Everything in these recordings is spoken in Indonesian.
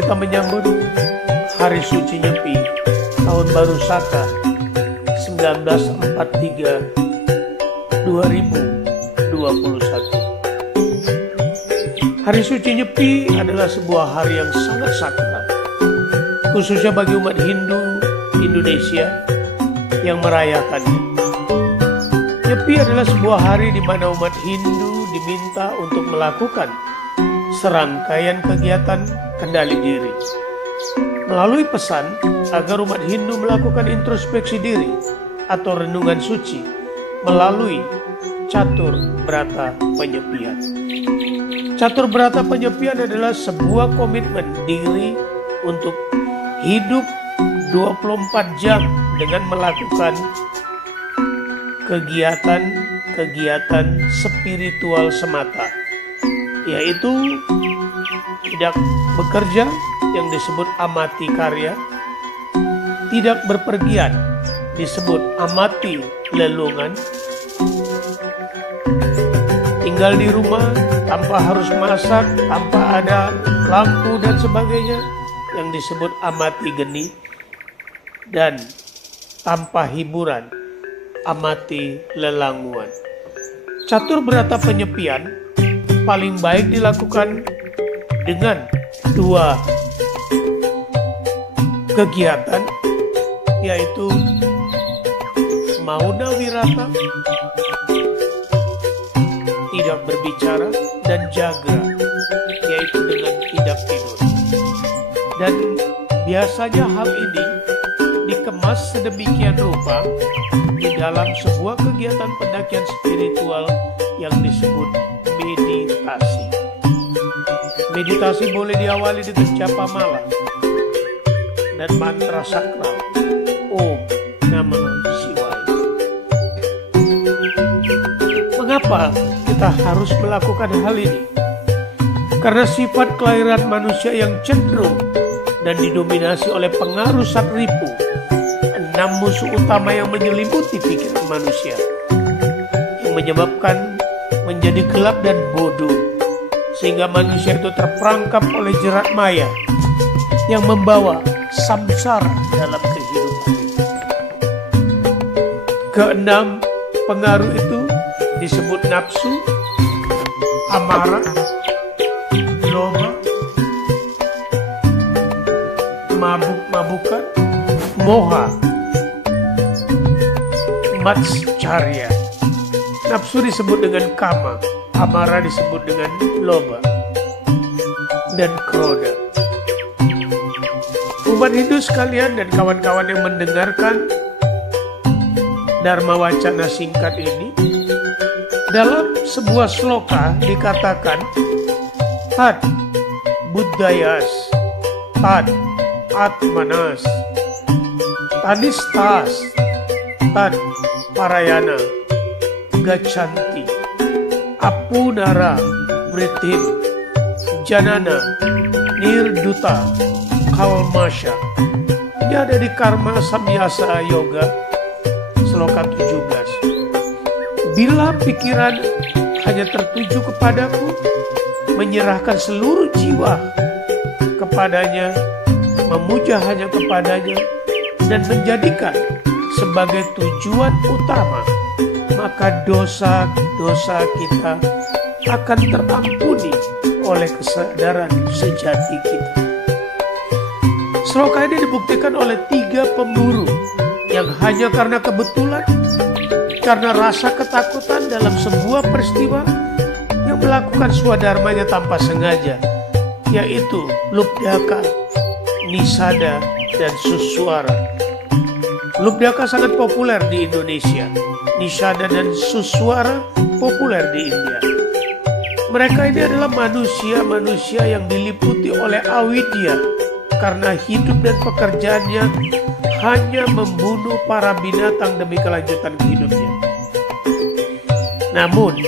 kita menyambut Hari Suci Nyepi Tahun Baru Saka 1943 2021. Hari Suci Nyepi adalah sebuah hari yang sangat sakral, khususnya bagi umat Hindu Indonesia yang merayakannya. Nyepi adalah sebuah hari di mana umat Hindu diminta untuk melakukan serangkaian kegiatan kendali diri. Melalui pesan agar umat Hindu melakukan introspeksi diri atau renungan suci melalui catur berata penyepian. Catur berata penyepian adalah sebuah komitmen diri untuk hidup 24 jam dengan melakukan kegiatan spiritual semata, yaitu tidak bekerja yang disebut amati karya, tidak berpergian disebut amati lelungan, tinggal di rumah tanpa harus masak, tanpa ada lampu dan sebagainya yang disebut amati geni, dan tanpa hiburan amati lelanguan. Catur berata penyepian paling baik dilakukan dengan dua kegiatan, yaitu mauna wirata, tidak berbicara, dan jaga, yaitu dengan tidak tidur. Dan biasanya hal ini dikemas sedemikian rupa di dalam sebuah kegiatan pendakian spiritual yang disebut meditasi. Meditasi boleh diawali dengan japa mala dan mantra sakral Om Namah Shivaya. Mengapa kita harus melakukan hal ini? Karena sifat kelahiran manusia yang cenderung dan didominasi oleh pengaruh satripu, 6 musuh utama yang menyelimuti pikiran manusia, yang menyebabkan menjadi gelap dan bodoh, sehingga manusia itu terperangkap oleh jerat maya yang membawa samsara dalam kehidupan. Keenam pengaruh itu disebut nafsu, amarah, loba, mabuk-mabukan, moha, matscarya. Nafsu disebut dengan kama, amarah disebut dengan loba, dan kroda. Umat Hindu sekalian dan kawan-kawan yang mendengarkan Dharma Wacana singkat ini, dalam sebuah sloka dikatakan Tad Buddhayas, Tad Atmanas, Tanistas, Tad Parayana, Gachanti, Apunara Vritim, Janana, Nirduta, Kalmasha. Ini ada di Karma Samyasa Yoga, sloka 17. Bila pikiran hanya tertuju kepadaku, menyerahkan seluruh jiwa kepadanya, memuja hanya kepadanya, dan menjadikan sebagai tujuan utama, maka dosa-dosa kita akan terampuni oleh kesadaran sejati kita. Sloka ini dibuktikan oleh 3 pemburu yang hanya karena kebetulan, karena rasa ketakutan dalam sebuah peristiwa, yang melakukan swadharmanya tanpa sengaja, yaitu Lubdhaka, Nisada, dan Suswara. Lubdhaka sangat populer di Indonesia. Nisada dan Suswara populer di India. Mereka ini adalah manusia-manusia yang diliputi oleh avidya karena hidup dan pekerjaannya hanya membunuh para binatang demi kelanjutan hidupnya. Namun,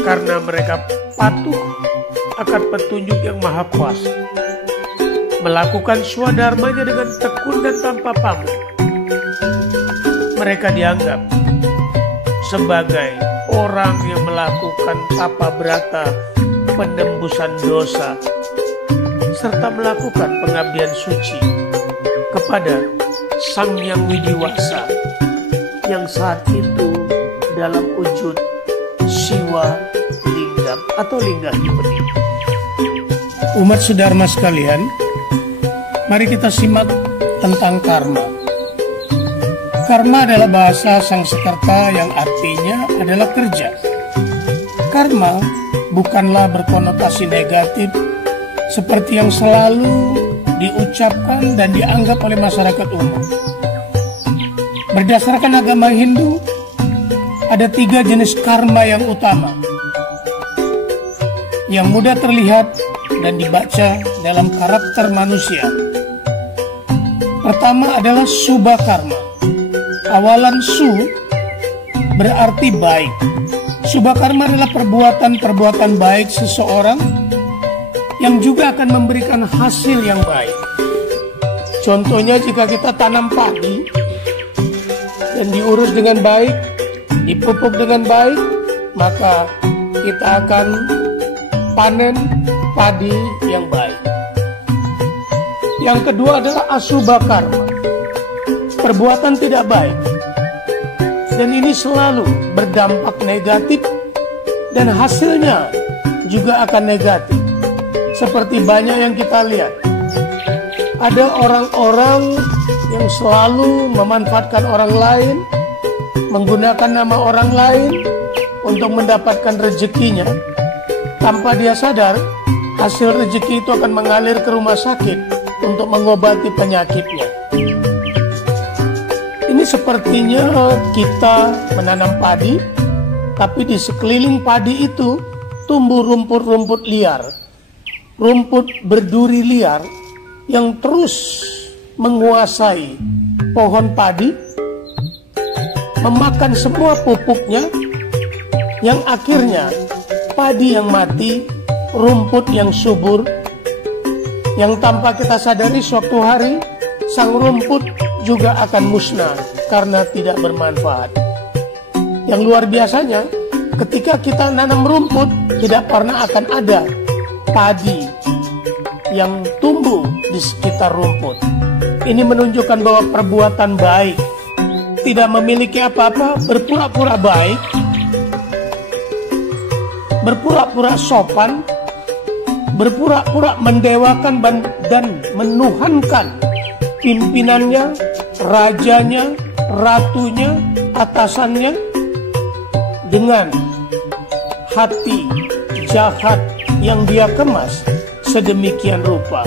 karena mereka patuh akan petunjuk yang maha kuasa, melakukan swadharmanya dengan tekun dan tanpa pamrih, mereka dianggap sebagai orang yang melakukan tapa brata penembusan dosa serta melakukan pengabdian suci kepada Sang Yang Widiwasa yang saat itu dalam wujud Siwa Linggam atau Linggahipati. Umat sedharma sekalian, mari kita simak tentang karma. Karma adalah bahasa Sangskerta yang artinya adalah kerja. Karma bukanlah berkonotasi negatif seperti yang selalu diucapkan dan dianggap oleh masyarakat umum. Berdasarkan agama Hindu, ada 3 jenis karma yang utama, yang mudah terlihat dan dibaca dalam karakter manusia. Pertama adalah Subha karma. Awalan Su berarti baik. Subha karma adalah perbuatan-perbuatan baik seseorang yang juga akan memberikan hasil yang baik. Contohnya, jika kita tanam padi dan diurus dengan baik, dipupuk dengan baik, maka kita akan panen padi yang baik. Yang kedua adalah Asubha karma, perbuatan tidak baik, dan ini selalu berdampak negatif dan hasilnya juga akan negatif. Seperti banyak yang kita lihat, ada orang-orang yang selalu memanfaatkan orang lain, menggunakan nama orang lain untuk mendapatkan rezekinya. Tanpa dia sadar, hasil rezeki itu akan mengalir ke rumah sakit untuk mengobati penyakitnya. Ini sepertinya kita menanam padi, tapi di sekeliling padi itu tumbuh rumput-rumput liar, rumput berduri liar yang terus menguasai pohon padi, memakan semua pupuknya, yang akhirnya padi yang mati, rumput yang subur, yang tanpa kita sadari suatu hari sang rumput juga akan musnah karena tidak bermanfaat. Yang luar biasanya, ketika kita nanam rumput, tidak pernah akan ada padi yang tumbuh di sekitar rumput. Ini menunjukkan bahwa perbuatan baik tidak memiliki apa-apa, berpura-pura baik, berpura-pura sopan, berpura-pura mendewakan dan menuhankan pimpinannya, rajanya, ratunya, atasannya, dengan hati jahat yang dia kemas sedemikian rupa.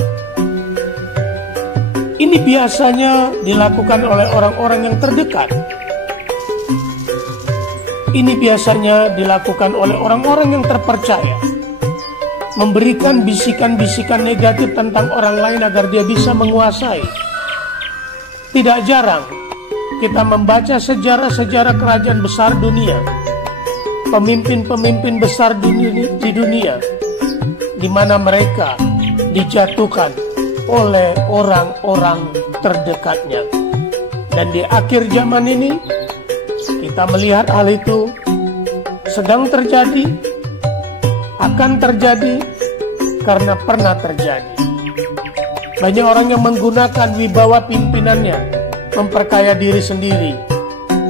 Ini biasanya dilakukan oleh orang-orang yang terdekat. Ini biasanya dilakukan oleh orang-orang yang terpercaya, memberikan bisikan-bisikan negatif tentang orang lain agar dia bisa menguasai. Tidak jarang kita membaca sejarah-sejarah kerajaan besar dunia, pemimpin-pemimpin besar di dunia, di mana mereka dijatuhkan oleh orang-orang terdekatnya. Dan di akhir zaman ini kita melihat hal itu sedang terjadi, akan terjadi, karena pernah terjadi. Banyak orang yang menggunakan wibawa pimpinannya memperkaya diri sendiri,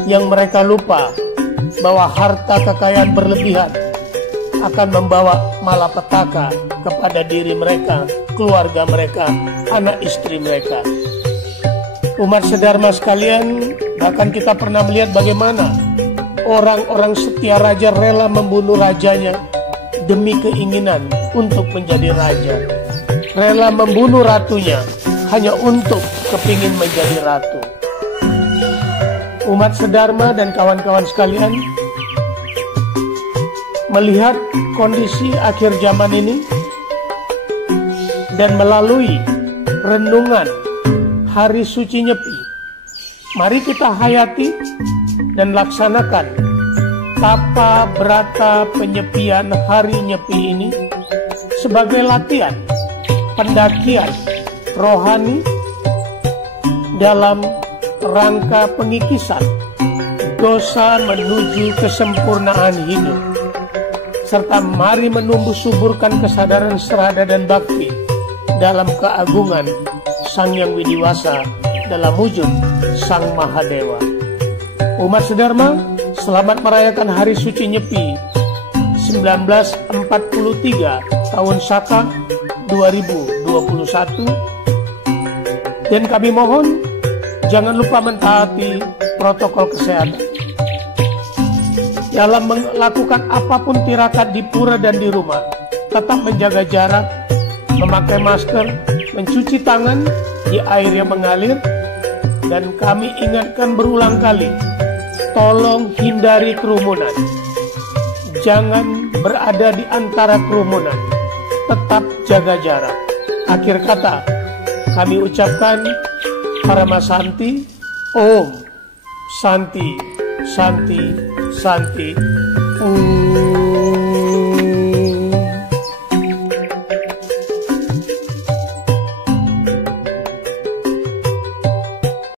yang mereka lupa bahwa harta kekayaan berlebihan akan membawa malapetaka kepada diri mereka, keluarga mereka, anak istri mereka. Umat sedharma sekalian, bahkan kita pernah melihat bagaimana orang-orang setia raja rela membunuh rajanya demi keinginan untuk menjadi raja, rela membunuh ratunya hanya untuk kepingin menjadi ratu. Umat sedharma dan kawan-kawan sekalian, melihat kondisi akhir zaman ini dan melalui renungan Hari Suci Nyepi, mari kita hayati dan laksanakan tapa brata penyepian Hari Nyepi ini sebagai latihan pendakian rohani dalam rangka pengikisan dosa menuju kesempurnaan hidup, serta mari menumbuh suburkan kesadaran serada dan bakti dalam keagungan Sang Yang Widiwasa dalam wujud Sang Mahadewa. Umat sedharma, selamat merayakan Hari Suci Nyepi 1943 tahun Saka 2021. Dan kami mohon jangan lupa mentaati protokol kesehatan. Dalam melakukan apapun tirakat di pura dan di rumah, tetap menjaga jarak, memakai masker, mencuci tangan di air yang mengalir, dan kami ingatkan berulang kali, tolong hindari kerumunan. Jangan berada di antara kerumunan, tetap jaga jarak. Akhir kata, kami ucapkan Paramasanti, Om Santi, Santi, Santi, Om.